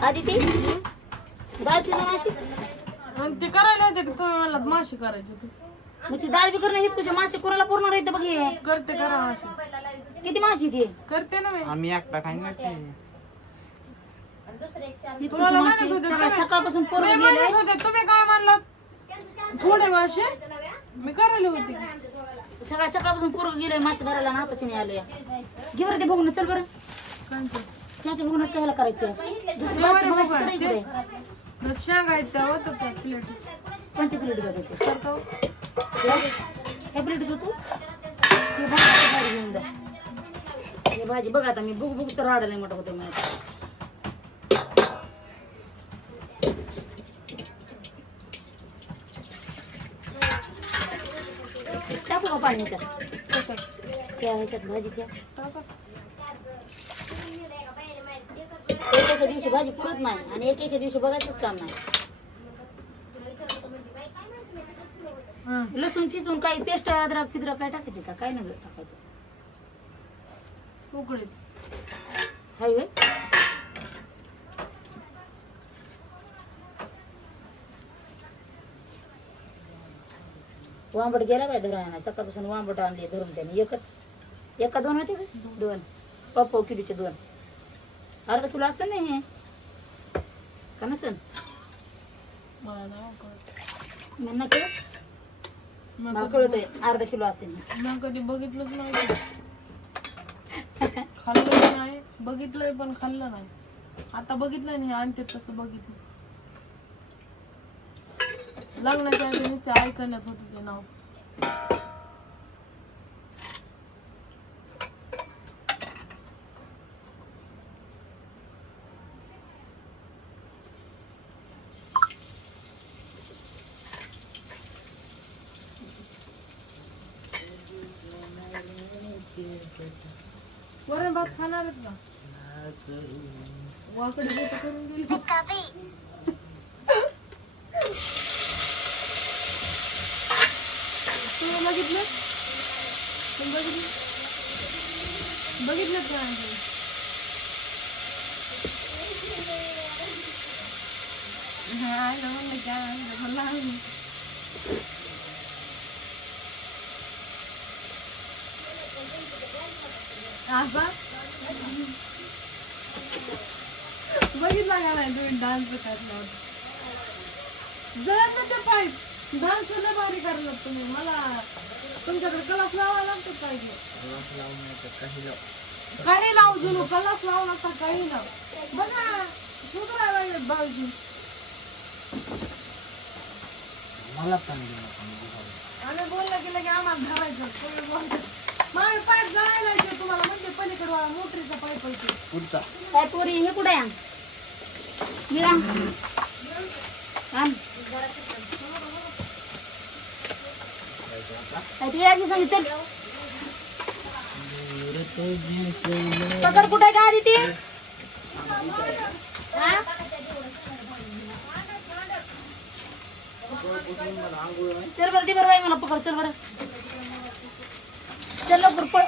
आधी ती डाळ शिजवून अशीच आणि ते करायला येते का तुम्ही मला मासे करायचे ते मग ती डाळ बी करणं हे तुझ्या मासे कुराला पूर्ण राहते बघ हे करते करा मासे किती माशी ती करते ना मी आम्ही एकटा खाईन ना ते ही तुम्हाला तुझी म्हणत माशी होते सगळ्या सकाळपासून मी पोरं म्हणत गेले होते तुम्ही काय म्हणलात थोडे मासे मी करायला होते सगळ्या सकाळपासून पोरं गेले मासे धरायला ना आताच नाही आले घे बरं ते बघून चल बरं चहाच्या बघून कायला करायचं दुसरी बात बघायची पुढे इकडे शेंगा आहेत त्या होतं त्या प्लेट कोणच्या प्लेट बघायचे सरकाव ह्या प्लेट तू हे भाजी घेऊन जा हे भाजी बघ आता मी बघ बघ तर राडायला मोठं होतं मला टाकू का पाणी ह्याच्यात त्या ह्याच्यात भाजी त्या एका दिवशी भाजी पुरत नाही आणि एका दिवशी बघायचंच काम नाही लसूण फिसून काही पेस्ट अद्रक फिद्रक काय टाकायचे का काय नाही टाकायचं उकळीत हाय होय वांबट गेला बाय धरायला सकाळपासून वांबट आणले धरून त्याने एकच एका दोन होते का दोन पाव किलोचे दोन अर्धा किलो असं नाही हे का नसन मला नाही कळत म्हणणं मला कळत आहे अर्धा किलो असेल मी कधी बघितलंच नाही खाल्लं नाही बघितलंय पण खाल्लं नाही आता बघितलं नाही आणते तसं बघितलं लग्नाच्या आधी नुसते ऐकण्यात होते ते नाव वरण भात खाणार आहेत का वाकडे बोट करून दिली तुम्ही बघितलं तुम्ही बघितलं बघितलं का बघितला का नाही तुम्ही डान्स करणार जरा ना ते पाईप डान्स लय भारी करणार तुम्ही मला तुमच्याकडे कलास लावा लागतो काय काही लावू जुलू कलास लावू नका काही लाव बघा सुधरायला लागेल भाऊजी मला पण आम्ही बोललं की लगे आम्हाला धरायचं तुम्ही बोलता माझे पाईप जायला येते तुम्हाला म्हणजे पलीकडे वाला मोटरीचा पाईप आहे पुढचा काय पोरी हे कुठे आहे मिळा आण काय तू याची सांगितलं पकड कुठे आहे का आधी ती हा? चल बरं दे बरं बाई मला पकड चल बरं चल लवकर पळ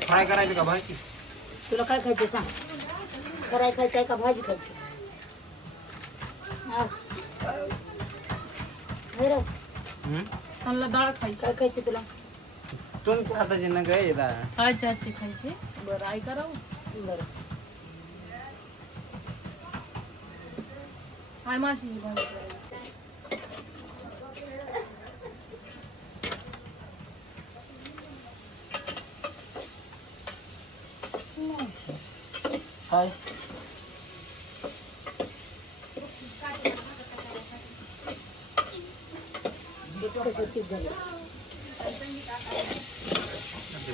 फ्राय करायचं का भाजी तुला काय खायचं सांग कराय खायचं आहे का भाजी खायची हा. हे रे, त्यांना डाळ खायची काय खायची तुला तुमच्या हाताची न काय खायची आजची खायची बरं ऐका राहू बरं काय माशीची भाजी करायची काय कसं पीठ झालं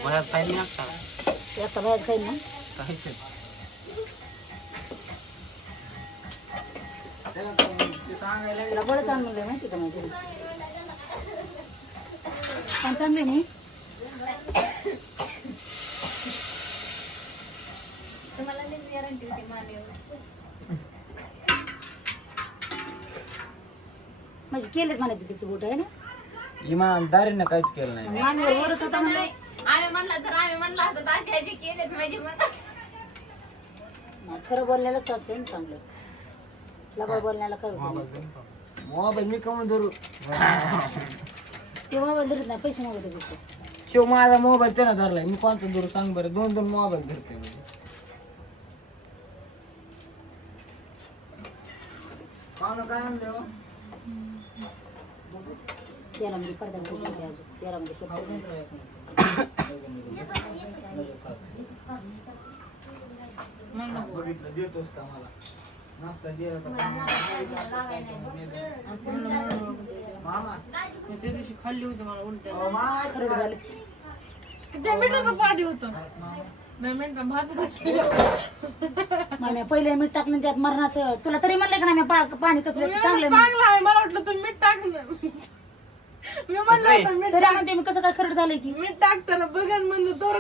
बाहेर खायला नाही आता आता बाहेर खाईल ना काहीच तुला बरंच आण म्हणलं माहिती का माहिती पण चांगले नाही म्हणजे केलेच म्हणायचे तिचे बोट आहे ना इमानदारीनं काहीच केलं नाही मामीवर वरच होता म्हणलं आम्ही म्हणलं असतं दाजी केलेत म्हणजे मग नाही, खरं बोलण्यालाच असते ना चांगलं लबाड बोलण्याला काय उपयोग नसतो. मोबाईल मी कमून धरू ते मोबाईल धरत नाही पैसे मागवते पैसे शिव माझा मोबाईल त्यानं धरलाय मी कोणता धरू सांग बरं 2 मोबाईल धरते म्हणजे काय आणलं त्याला म्हणजे पडदा फुटून द्या अजून त्याला म्हणजे फुटून द्या. बघितलं देतोस का मला नाश्ता मामा त्या दिवशी खाल्ली होती मला उलट्या खरड झाले त्या मिठाचं पाणी होतं नाही मिठा भात माम्या पहिले मीठ टाकलं त्यात मरणाचं तुला तरी म्हणलं का नाही मी पाणी कसलं चांगलं आहे. चांगलं आहे मला वाटलं तुम्ही मीठ टाकलं मी म्हणलं होतं मीठ तरी म्हणते मी कसं काय खरड झालंय की मीठ टाकताना बघा म्हणलं दोर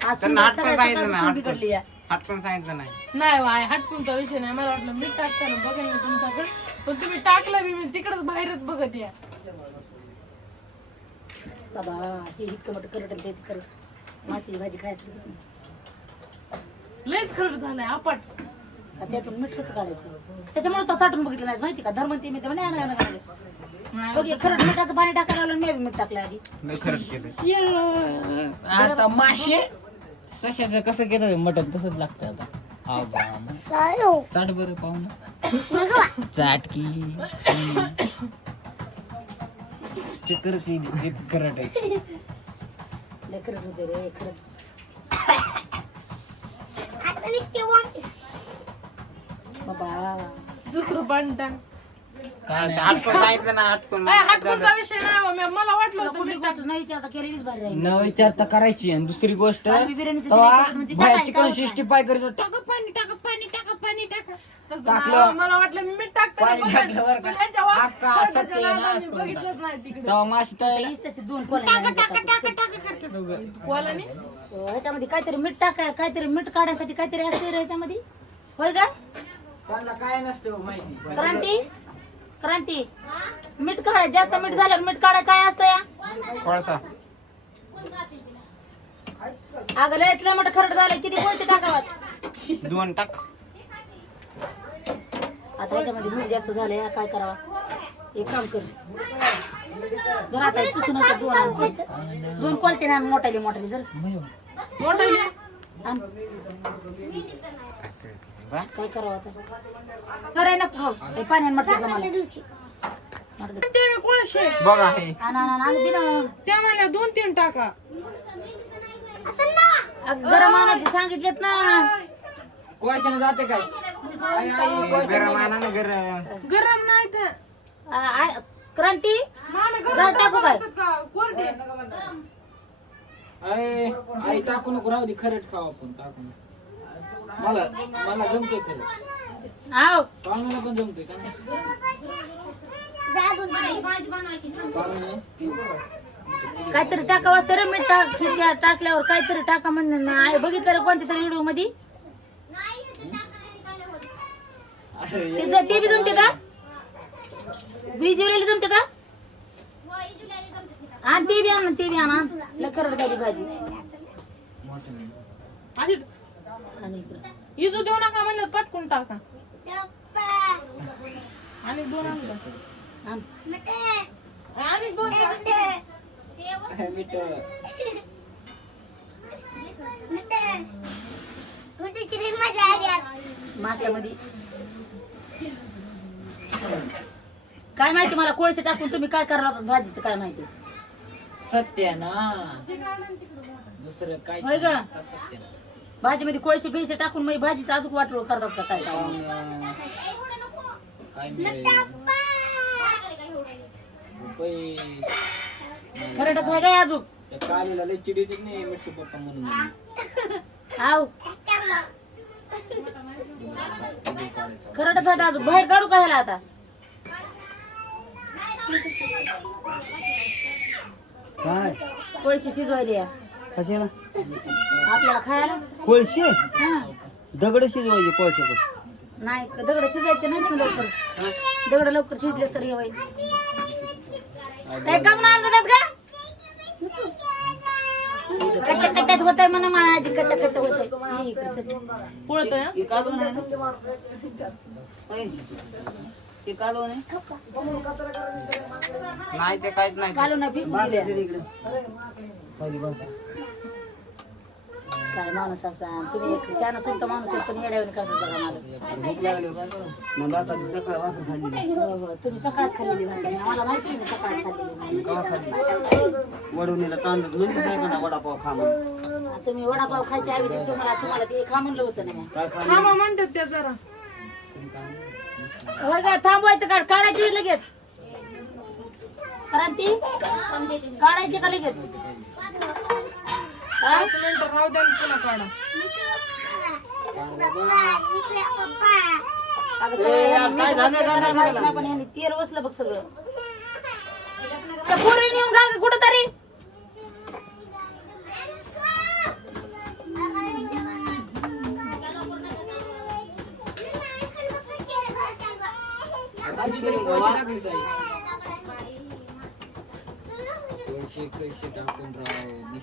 आज त्यांना हटकून सगळ्या सांगितलं सकाळपासून नाही, बिघडली या. हटकून सांगितलं नाही नाही वाय हटकूनचा विषय नाही मला वाटलं मीठ टाकताना बघेन मी तुमच्याकडे पण तुम्ही टाकलं मी तिकडच बाहेरच बघत या बाबा हे इतकं मोठं करट आणि ते करट माची भाजी खायचं लयच खरं झालंय आपट त्यातून मीठ कसं काढायचं त्याच्यामुळे तो चाटून बघितलं नाही माहिती का धर्म ते मी तेव्हा नाही बघ खरड मिठाचं पाणी टाकायला लावलं मी मीठ टाकलं आधी नाही खरंच केलं आता मासे सशाचं कसं केलं मटन तसंच लागतं आता चाट बरं पाहू ना चाटकी चिकरची करट आहे लय खरड होते रे खरंच बाबा दुसरं पाणी टाक काय हटकून सांगितलं ना हटकून हटकूनचा विषय नाही बा. मला वाटलं होतं मीठ टाक नाही आता केलेलीच भारी राहील न विचारता करायची आणि दुसरी गोष्ट आम्ही बिर्याणीचं तेव्हा केलं म्हणजे बाहेर काय चिकन काय 65 करायचं टाका तसं टाकलं. नाही, मला वाटलं मी मीठ टाकताना पाणी बघेन. टाकल्यावर पण ह्यांच्या वा- अख्खा पोटाच्या सत्य नादाने नाश करून बघितलंच नाही तिकडे तेव्हा मासे तळायला हीच त्याचे दोन कोण कोलानी ह्याच्यामध्ये काहीतरी मीठ टाकाय काहीतरी मीठ काढण्यासाठी काहीतरी असते रे ह्याच्यामध्ये होय का त्यांना काय नसतं माहिती क्रांती मीठ काढाय जास्त मीठ झालं मीठ काढाय काय असतं या कोळसा अगं लयच लय मोठं खरड झालं किती कोणते टाकावात 2 टाक आता ह्याच्यामध्ये मीठ जास्त झाले काय करावा एक काम कर घरात आहे पुसून होतं दोन कोलते ना मोठाले जर मोठाली आण. काय करावं आता कराय ना खाऊ हे पाण्याने म्हटलं का मला म्हटलं ते मी कोळशे बघा हे आण दे ना त्या म्हणल्या 2-3 टाका अगं गरम आणायचे सांगितलेत ना कोळशाने जाते काय गरम आणा ना गरम गरम नाही तर क्रांती मामी जाऊ गरम टाकू काय कोरडे अरे आई टाकू नको राहू दे खरंच खाऊ आपण टाकू नको. मला जमतंय खरं आव पाहुण्याला पण जमतंय का नाही? पाहुणे? काहीतरी टाकावं असतं रे मीठ टाकल्यावर काहीतरी टाका म्हणून आहे बघितलं रे कोणत्या तरी व्हिडिओ मध्ये अरे ते बी जमते का बिजुलेली जमते का आणि ते बी आण लय खरड झाली भाजी आधी आणि इकडं. इजू देऊ नका म्हणलं पटकून टाका आणि 2 आणलं आण. आणि 2 मीठ माशामध्ये काय माहिती मला कोळसे टाकून तुम्ही काय करायला होतात भाजीचं काय माहिती सत्य ना दुसरं काय होय का? सत्य ना भाजीमध्ये कोळसे बिळसे टाकून मग भाजीचं अजून वाटलं करतात का काय काय काय मिळेल रुपये खरडच आहे काय अजून त्या कालीला लय चिडी येते नाही मिठू पप्पा म्हणून आव खरडसाठी अजून बाहेर काढू का ह्याला आता? काय कोळशी शिजवायली आहे. कशाला आपल्याला खायला. कोळशे हा. दगड शिजवायचे कोळशाचं. नाही दगड शिजायचे नाहीत ना लवकर. दगड लवकर शिजले तर हे होय. काय काम नाही आणलं का? कट्ट्या कट्ट्यात होतंय म्हणा माझी कट्ट्या कट्ट्या होतंय. ये इकडे चल. पोळतोय हे कालवण आहे ना? होय. हे कालवण आहे? नाही ते काहीच नाही. घालून फेकून बाकी दिल्या. तरी इकडे. खाली बस. काय माणूस असा तुम्ही एक शहाणा सुलता माणूस आहे पण येड्यावर कसं बघा मला. भूक लागली काय करू? मग बापाची सकाळ भाकर खाल्ली. हो हो तुम्ही सकाळच खाल्लेली म्हणता. मला माहिती नाही मी सकाळच खाल्लेली नाही. केव्हा खाल्ली? वडवणीला तांदूळ म्हणजे काय म्हणा वडापाव खा म्हणून. तुम्ही वडापाव खायच्या ऐवजी तुम्हाला ते खा म्हणलं होतं ना मी. काय खाल्लं? थांबा म्हणतात त्या जरा. होय काय थांबवायचं का काढायची लगेच? क्रांती काढायची का लगेच? हा? 5 मिनिटं राहू द्या आणि पुन्हा काढा. अगं ए, सगळं यार, ह्यांनी काय झालं मीठ का वसलं नाही माहित झालं? नाही, पण ह्यांनी तेल वसलं बघ सगळं. त्या पोरीला नेऊन घाल कुठं तरी.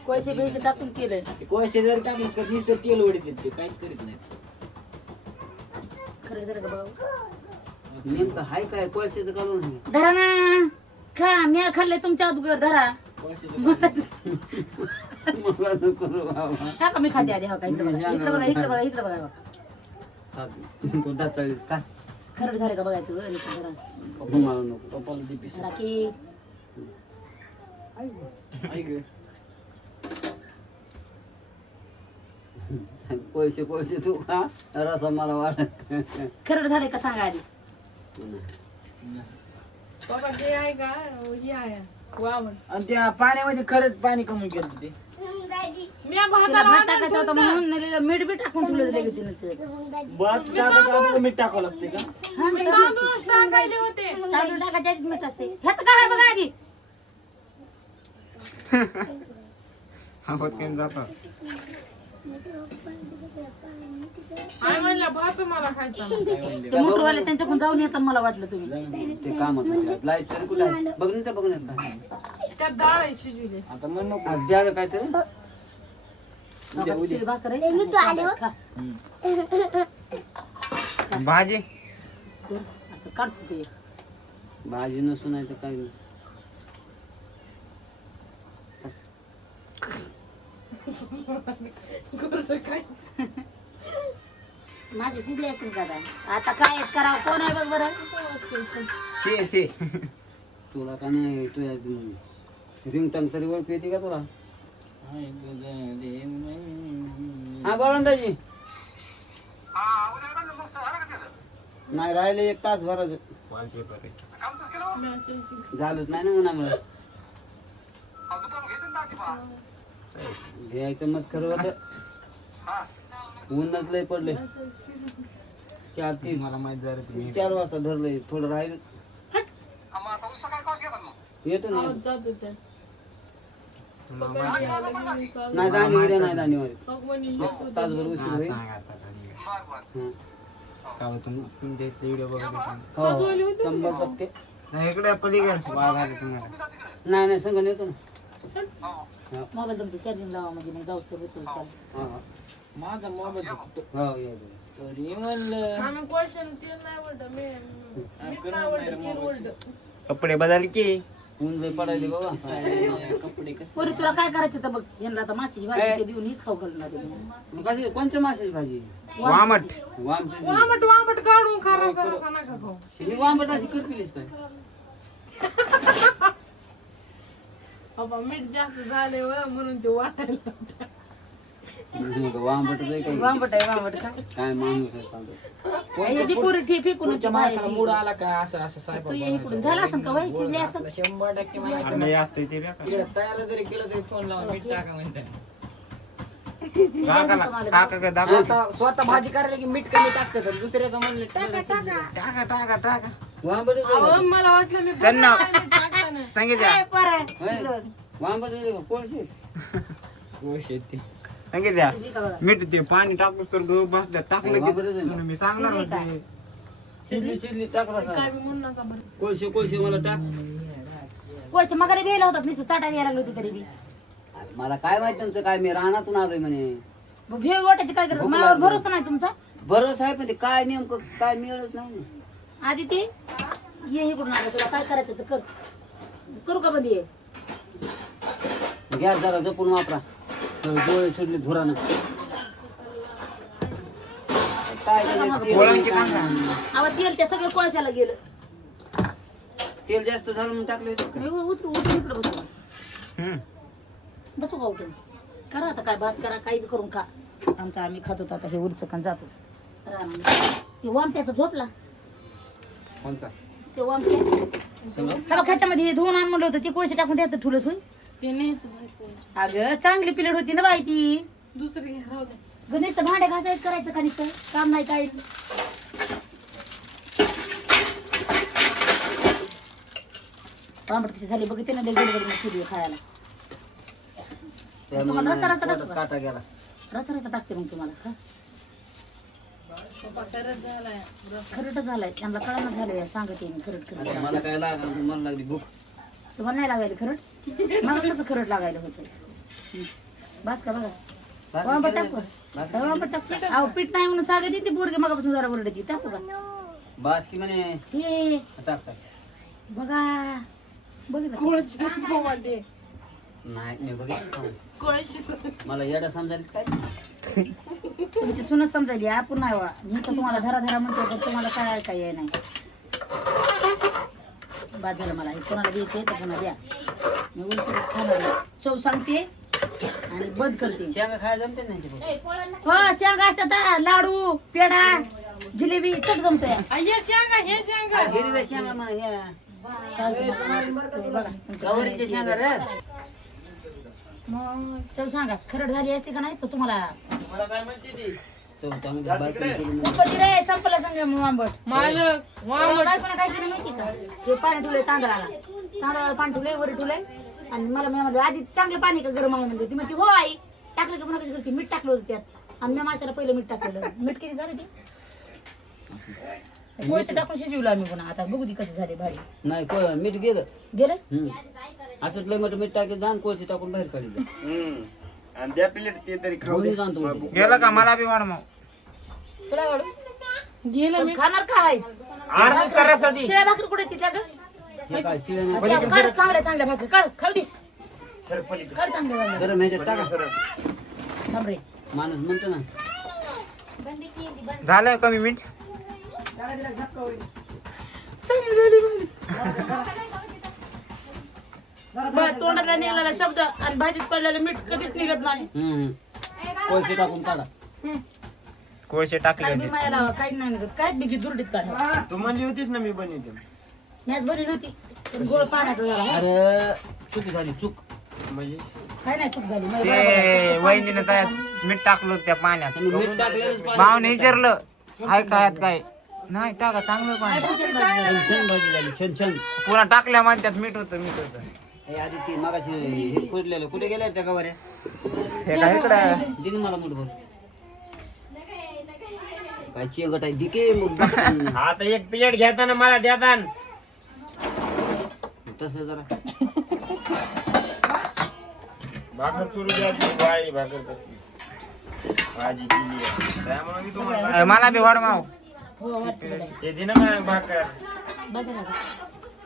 कोळशे बिळशे टाकून केलंय. कोळशे जर टाकलीस का नुसतं तेल वडीत ते काहीच करीत नाही. खरं जरा का भाऊ नेमकं हाय काय कोळशाचं कालवण आहे? धरा ना खा. मी खाल्लंय तुमच्या अगोदर धरा. मला नको रे बाबा. हा का मी खाते आधी. हा का इकडे बघा इकडे बघा इकडे बघा इकडे बघा. खात. तो दाताळीस का? खरड झालं का बघायचं गं, इकडे धरा. मला नको पप्पाला दे पिशवी. धरा की ऐक पैसे पैसे तू खा रसा मला वाटत. खरड झाले का सांगा आधी. बाबा ते आहे का हे आहे वावण. आणि त्या पाण्यामध्ये खरंच पाणी कमी केलं ते. मी तिला भाताला भात टाकायचा होता म्हणून नाही मीठ बी टाकून ठेवलं लगेच तिनं ते. भात टाकायचं अगोदर मीठ टाकावं लागते का? हा मीठ तांदूळ टाकायले होते. तांदूळ टाकायच्या आधीच मीठ असते. ह्याचं काय आहे बघा आधी. आवाज केम जातो. आई म्हणल्या भात मला खायचा. ते मोटरवाले त्यांच्याकडून जाऊन येतात मला वाटलं तुम्ही. ते कामात होते. लाईट तरी कुठे आहे? बघ ना बघ ना. त्यात डाळ आहे शिजविले. आता म्हण नको द्यायला काय तरी. शिळी भाकर आहे. खा. भाजी कर. असं काढतो ते. भाजी नसून आहे तर काय नाही. माझे शिजले असतील का आता? आता कायच करावं. कोण आहे बघ बरं. शे तुला का नाही तुझ्या रिंगटंग तरी ओळख येते का तुला? हा बोला ना दाजी. नाही राहिले 1 तास भरायचं. झालंच नाही ना उन्हामुळे. घ्यायचं मग खरं होतं. ऊनच लय पडले. 4 मला माहित झालं तुम्ही 4 वाजता धरलंय. थोडं राहिलंच. येतो ना. आवाज जातो त्यात. नाही दांडी उद्या नाही दांडीवारी. मग म्हणे येतो. तासभर उशीर होईल. हं. तुमच्या इथले व्हिडिओ बघत होते. हो 100%. नाही इकडे पलीकडे वाद झाले तुम्हाला. नाही नाही संघ येतो ना. मोबाईल तुमचं चार्जिंग लावा म्हणजे नाही जाऊ तर भेटून चालेल. हा हा. माझा मोबाईल हो येतो. तरी म्हणलं आम्ही क्वेश्चन तेल नाही वडलं. मीठ नाही वडलं, तेल वडलं. कपडे बदल की ऊन लय पडायले बाबा. कपडे कसे? पोरी तुला काय करायचं तर बघ. यांना आता माशीची भाजी ते देऊन हीच खाऊ घालणार आहे मी. मग कशी कोणत्या माशाची भाजी? वामट वामची. वामट काढून खा रसा रसा नका खाऊ. ही वामटाची करपिलीस काय? बाबा मीठ जास्त झाले म्हणून ते वाटायला. वामट लय काही वांबट आहे वांबट का. काय माणूस आहे सांगतो. हे बी पोरी ठे फेकून होती बाहेर. मूड आला का असं असं तू ये इकडून झाला असं का वय शिजले असं. 100% आणि असते ते बघा. तळायला जरी केलं तरी फोन लावून मीठ टाका म्हणतात. काका काय दाखव आता स्वतः भाजी करायला की मीठ कमी टाकतात आणि दुसऱ्याचं म्हणलं टाका टाका टाका वांबट अहो, मला वाटलं मी त्यांना टाकता नाही. सांगितल्या वांबट कोणशी सांगितल्या मीठ ते पाणी टाकून तर गहू बसल्या टाकलं की मी सांगणार होते शिजली टाकला काय बी म्हणू नका बरं. कोळशे मला टाक कोळचे मगारी बेला होतात नुसतं चाटायला यायला लागली होती तरी बी मला काय माहित तुमचं काय मी रानातून आलोय म्हणे मग भेळ वाटायची काय करत माझ्यावर भरोसा नाही तुमचा बरोबर आहे पण ते काय नेमकं काय मिळत नाही ना. आधी ते ये इकडून आलं तुला काय करायचं तर कर करू का बंद ये घ्या जरा जपून वापरा डोळे सुटले धुरानं काय वळण किती आणलं? आवाज तेल ते सगळं कोळशाला गेलं तेल जास्त झालं म्हणून टाकले मी उतरू उतरू इकडे बसू हम्म. बसू का उठून करा आता काय भात करा काही बी करून खा आमचा आम्ही खातो आता हे उरसकन जातो ते वामट्याचा झोपला कोणता ते वामट्या ह्याच्यामध्ये हे धुवून आण म्हणलं होतं ते कोळशे टाकून द्यायचं ठुलंच होई ते नाही तर माहिती नाही. अगं चांगली प्लेट होती ना बाई ती दुसरी घे, राहू दे. गणेश भांडे घासायचं करायचं का नुसतं काम नाही काय पांबट कशी झाली बघितले ना गडबडी केली खायला तुम्हाला रसा रसा टाकू का? काटा गेला रसा रसा टाकते मग तुम्हाला खा पप्पा करत झालाय. खरट झालाय त्यांना कळणं झालंय सांगते मी खरट खरट आता मला काय लागलं मला लागली भूक तुम्हाला नाही लागायला खरट मला कसं खरट लागायला होतं बस का बघा वांबट टाकू वांबट टाकू अहो पीठ नाही म्हणून सांगते ती पोरगी मगापासून जरा ओरडती टाकू का बास की म्हणे हे टाक टाक बघा बघितलं कोळशी पोवा दे. नाही मी बघितलं कोळशी. मला येडा समजायला काय तुमची सुनच समजायली आपण नाही वा मी तर तुम्हाला धरा धरा म्हणतो पण तुम्हाला काय ऐकाय याय नाही बाद झालं मला हे कोणाला द्यायचे तर पुन्हा द्या मी उलसरच खाणार आहे. चव सांगते आणि बंद करते शेंगा खायला जमते नाही ते बघ. हो शेंगा असतात लाडू पेढा जिलेबी चट जमतोय आ, हे शेंगा हे शेंगा हिरव्या शेंगा म्हणा ह्या बघा गवारीच्या शेंगा रे मग चव सांगा खरड झाली असते का नाही तर तुम्हाला चव चांगली बायकोने केली म्हणे. संपत्ती रे संपला सांगा मग आंबट मालक वांबट. बायकोने काय केलं माहिती का ते पाणी ठेवलंय तांदळाला पाणी ठेवलंय वर ठेवलंय आणि मला मी म्हणलं आधी चांगलं पाणी का गरम आहे म्हणजे ती म्हणते हो आई टाकलं का पुन्हा कशी करते मीठ टाकलं होतं त्यात आणि मी माशाला पहिलं मीठ टाकलेलं मीठ किती झालं ते कोळसे टाकून शिजवलं आम्ही पुन्हा आता बघू ती कशी झाली भारी नाही मीठ गेलं गेलं असंच लय मोठं मीठ टाकलं जाण कोळशी टाकून बाहेर काढली आणि त्या प्लेट ते तरी खाऊन जाणतो म्हणजे. गेलं का मला बी वाढ मग तुला वाढू गेलं पण खाणार काय अर्धच करायसाठी शिळ्या भाकरी कुठे ती त्या ग हे काय शिळे नाही. त्या काढ चांगल्या चांगल्या भाकरी काढ खाऊ दे काढ चांगल्या चांगल्या गरम ह्याच्यात टाका थांब रे माणूस म्हणतो ना झालं कमी मीठ तोंडाला निघालेला शब्द आणि भाजीत पडलेलं मीठ कधीच निघत नाही कोळशी टाकून काढा कोळशे टाकले काय होते बी माया लावा काही नाही निघत काय बिगी दुर्डीत काढा तू म्हणली होतीस ना मी बनवते मॅच भरली नव्हती पण गोळ पाण्याचा झाला अरे चुकी झाली चूक म्हणजे काय नाही चूक झाली मला बरोबर आहे. ते वहिनीने त्यात मीठ टाकलं होतं त्या पाण्यात त्यांनी मीठ टाकलेलंच भावने विचारलं हाय काय काय नाही टाका चांगलं पाणी छान भाजी झाली छान छान पुन्हा टाकल्या म्हणतात मीठ होतं मीठ होतं हे आधी ती मागाशी हे खोदलेलं कुठे गेल्या त्या गवाऱ्या हे काय इकडं दिली मला मुठभर काय चिंगट आहे दिके मग आता एक प्लेट घेताना मला द्याता तसं जरा भाकर सुरू द्यायची वाळी भाकर कसली भाजी केली त्यामुळे मला बी वाढ माव हो वाटतं ते दिना भाकर बस झालं.